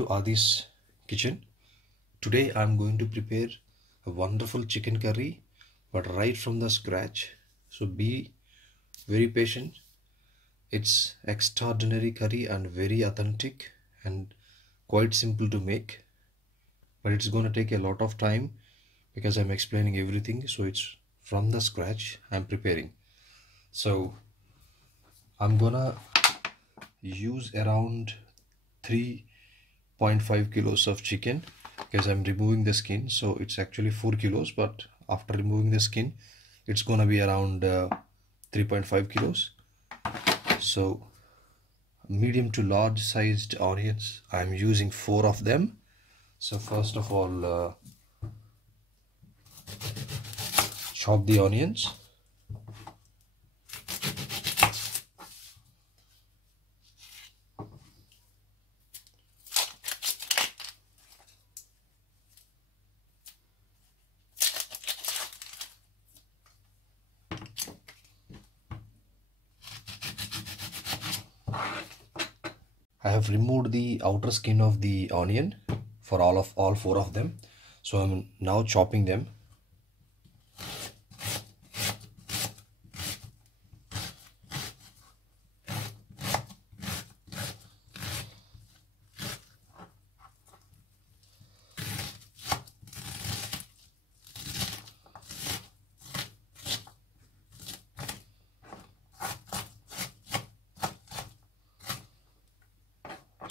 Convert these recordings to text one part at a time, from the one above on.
to Adi's kitchen. Today I'm going to prepare a wonderful chicken curry, but right from the scratch. So be very patient. It's extraordinary curry and very authentic and quite simple to make, but it's going to take a lot of time because I'm explaining everything. So it's from the scratch I'm preparing. So I'm gonna use around 3.5 kilos of chicken because I'm removing the skin. So it's actually 4 kilos, but after removing the skin it's gonna be around 3.5 kilos. So medium to large sized onions, I'm using 4 of them. So first of all, chop the onions. I have removed the outer skin of the onion for all 4 of them. So I'm now chopping them.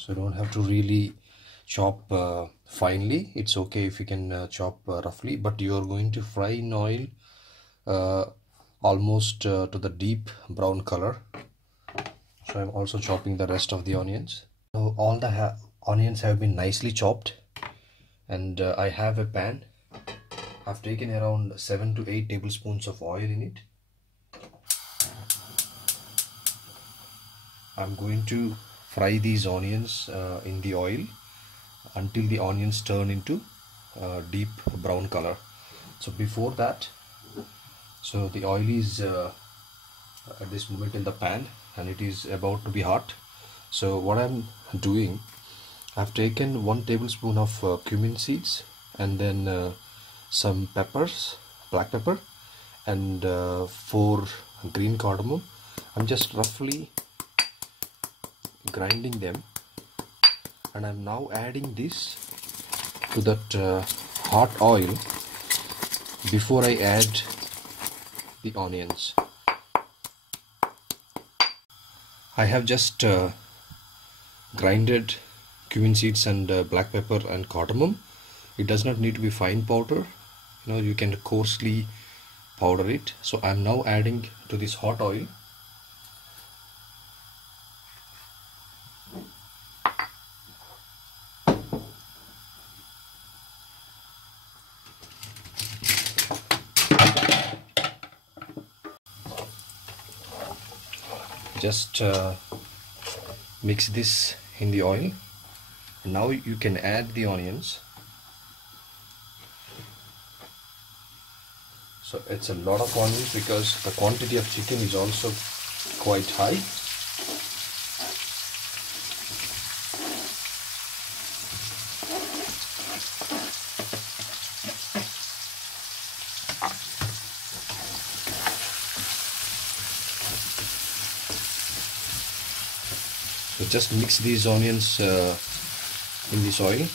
So don't have to really chop finely. It's okay if you can chop roughly, but you're going to fry in oil almost to the deep brown color. So I'm also chopping the rest of the onions. So all the onions have been nicely chopped, and I have a pan. I've taken around 7 to 8 tablespoons of oil in it. I'm going to fry these onions in the oil until the onions turn into deep brown color. So before that, so the oil is at this moment in the pan and it is about to be hot. So what I'm doing, I've taken 1 tablespoon of cumin seeds, and then some peppers, black pepper, and 4 green cardamom. I'm just roughly grinding them, and I'm now adding this to that hot oil before I add the onions. I have just grinded cumin seeds and black pepper and cardamom. It does not need to be fine powder, you can coarsely powder it. So I'm now adding to this hot oil just mix this in the oil. Now you can add the onions. So it's a lot of onions because the quantity of chicken is also quite high. So just mix these onions in this oil.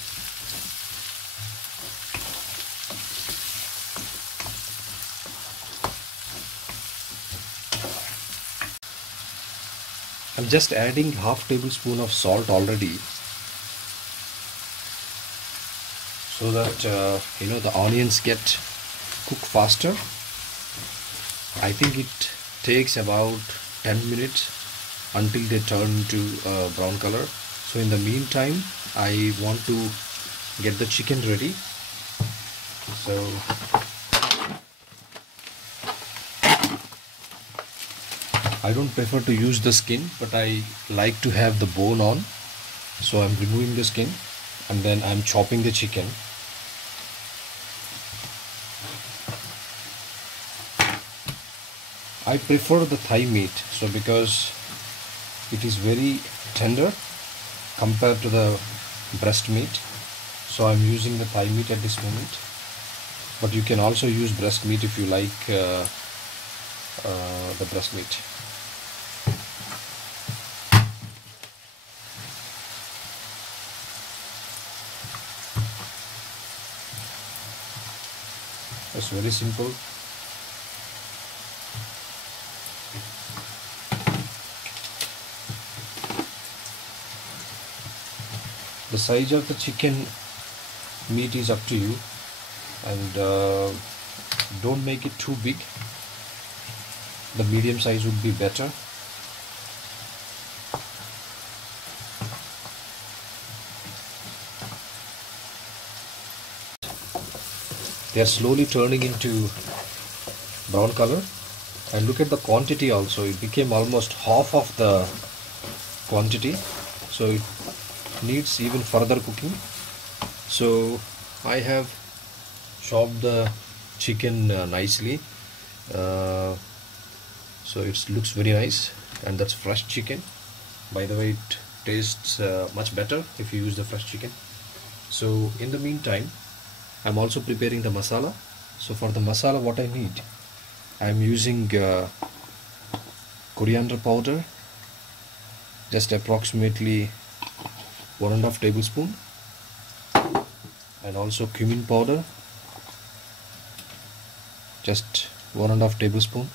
I'm just adding half tablespoon of salt already, so that the onions get cooked faster. I think it takes about 10 minutes until they turn to brown color. So in the meantime, I want to get the chicken ready. So I don't prefer to use the skin, but I like to have the bone on. So I'm removing the skin and then I'm chopping the chicken. I prefer the thigh meat, so because it is very tender compared to the breast meat, so I'm using the thigh meat at this moment, but you can also use breast meat if you like the breast meat. It's very simple. The size of the chicken meat is up to you, and don't make it too big. The medium size would be better. They are slowly turning into brown color, and look at the quantity also. It became almost half of the quantity, so it needs even further cooking. So I have chopped the chicken nicely, so it looks very nice, and that's fresh chicken. By the way, it tastes much better if you use the fresh chicken. So in the meantime, I'm also preparing the masala. So for the masala, what I need, I'm using coriander powder, just approximately 1.5 tablespoon, and also cumin powder, just 1.5 tablespoon,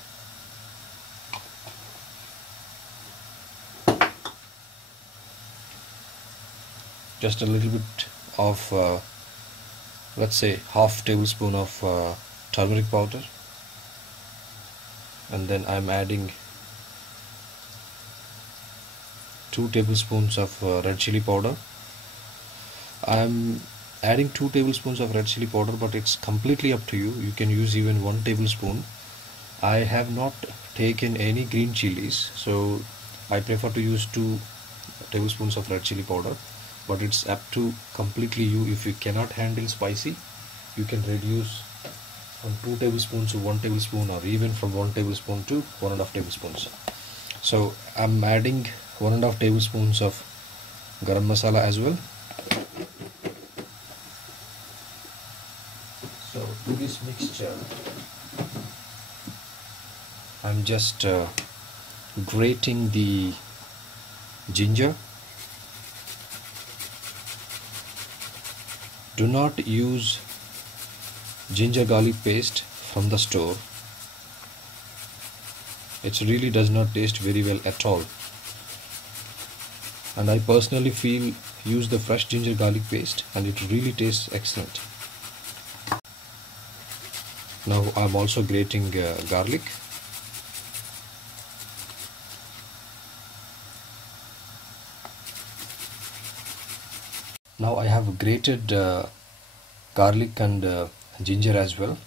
just a little bit of let's say half tablespoon of turmeric powder, and then I'm adding 2 tablespoons of red chilli powder. I'm adding 2 tablespoons of red chilli powder, but it's completely up to you. You can use even 1 tablespoon. I have not taken any green chilies, so I prefer to use 2 tablespoons of red chilli powder, but it's up to completely you. If you cannot handle spicy, you can reduce from 2 tablespoons to 1 tablespoon, or even from 1 tablespoon to 1.5 tablespoons. So I'm adding 1.5 tablespoons of garam masala as well. So to this mixture, I'm just grating the ginger. Do not use ginger garlic paste from the store. It really does not taste very well at all, and I personally feel use the fresh ginger garlic paste, and it really tastes excellent. Now I'm also grating garlic. Now I have grated garlic and ginger as well.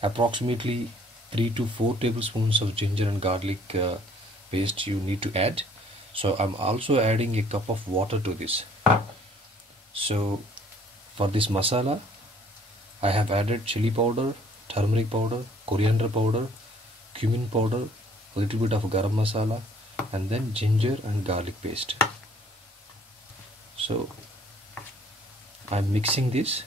Approximately 3 to 4 tablespoons of ginger and garlic paste you need to add. So I'm also adding a cup of water to this. So for this masala, I have added chili powder, turmeric powder, coriander powder, cumin powder, a little bit of garam masala, and then ginger and garlic paste. So I'm mixing this.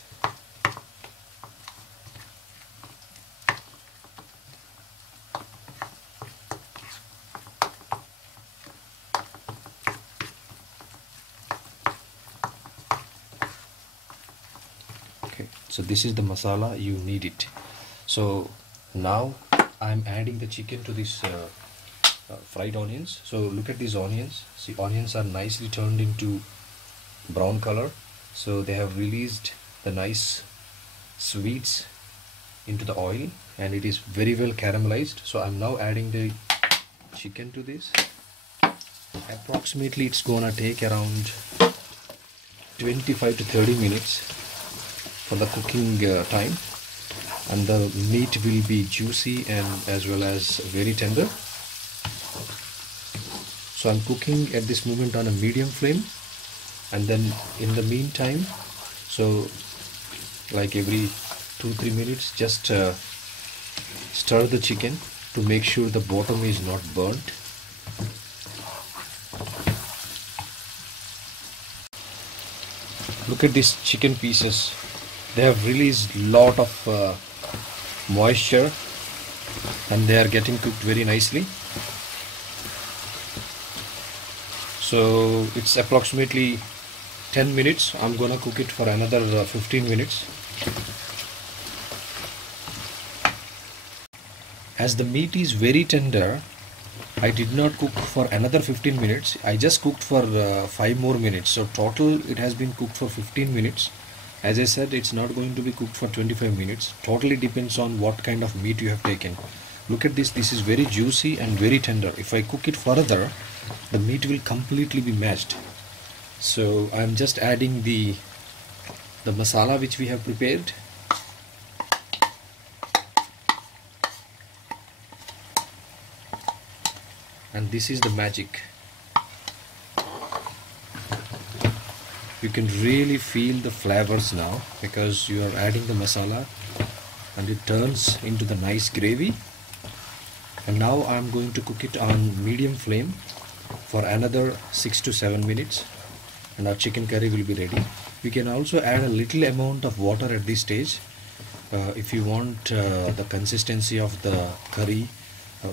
Okay, so this is the masala, you need it. So now I'm adding the chicken to this fried onions. So look at these onions. See, onions are nicely turned into brown color. So they have released the nice sweets into the oil, and it is very well caramelized. So I'm now adding the chicken to this. Approximately it's gonna take around 25 to 30 minutes for the cooking time, and the meat will be juicy and as well as very tender. So I'm cooking at this moment on a medium flame, and then in the meantime, so like every 2-3 minutes, just stir the chicken to make sure the bottom is not burnt. Look at these chicken pieces. They have released lot of moisture and they are getting cooked very nicely. So it's approximately 10 minutes. I'm gonna cook it for another 15 minutes. As the meat is very tender, I did not cook for another 15 minutes. I just cooked for 5 more minutes. So total it has been cooked for 15 minutes. As I said, it's not going to be cooked for 25 minutes. Totally depends on what kind of meat you have taken. Look at this. This is very juicy and very tender. If I cook it further, the meat will completely be mashed. So I'm just adding the masala which we have prepared. And this is the magic. You can really feel the flavors now because you are adding the masala and it turns into the nice gravy. And now I'm going to cook it on medium flame for another 6 to 7 minutes and our chicken curry will be ready. We can also add a little amount of water at this stage. If you want the consistency of the curry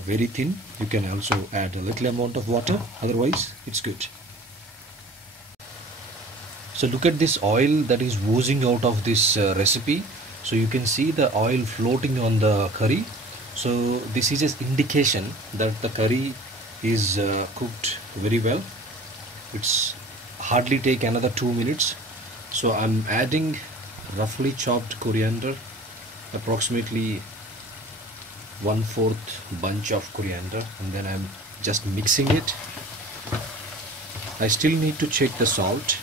very thin, you can also add a little amount of water, otherwise it's good. So look at this oil that is oozing out of this recipe. So you can see the oil floating on the curry. So this is an indication that the curry is cooked very well. It's hardly take another 2 minutes. So I'm adding roughly chopped coriander, approximately 1/4 bunch of coriander, and then I'm just mixing it. I still need to check the salt.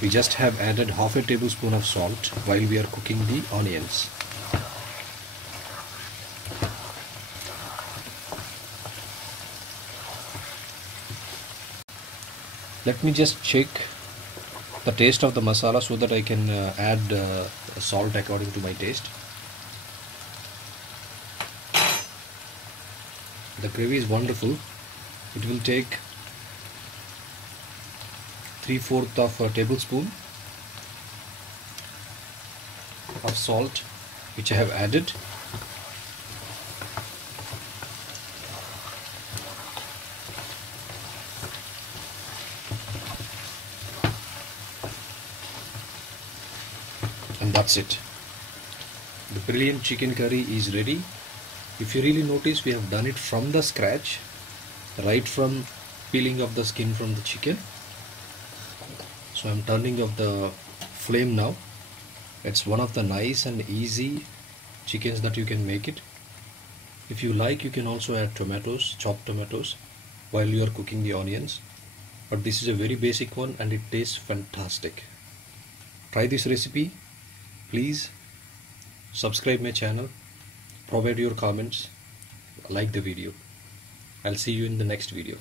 We just have added half a tablespoon of salt while we are cooking the onions. Let me just check the taste of the masala so that I can add salt according to my taste. The gravy is wonderful. It will take 3/4 of a tablespoon of salt which I have added. And that's it. The brilliant chicken curry is ready. If you really notice, we have done it from the scratch, right from peeling of the skin from the chicken. So I'm turning off the flame now. It's one of the nice and easy chickens that you can make it. If you like, you can also add tomatoes, chopped tomatoes, while you are cooking the onions. But this is a very basic one and it tastes fantastic. Try this recipe. Please subscribe my channel, provide your comments, like the video. I'll see you in the next video.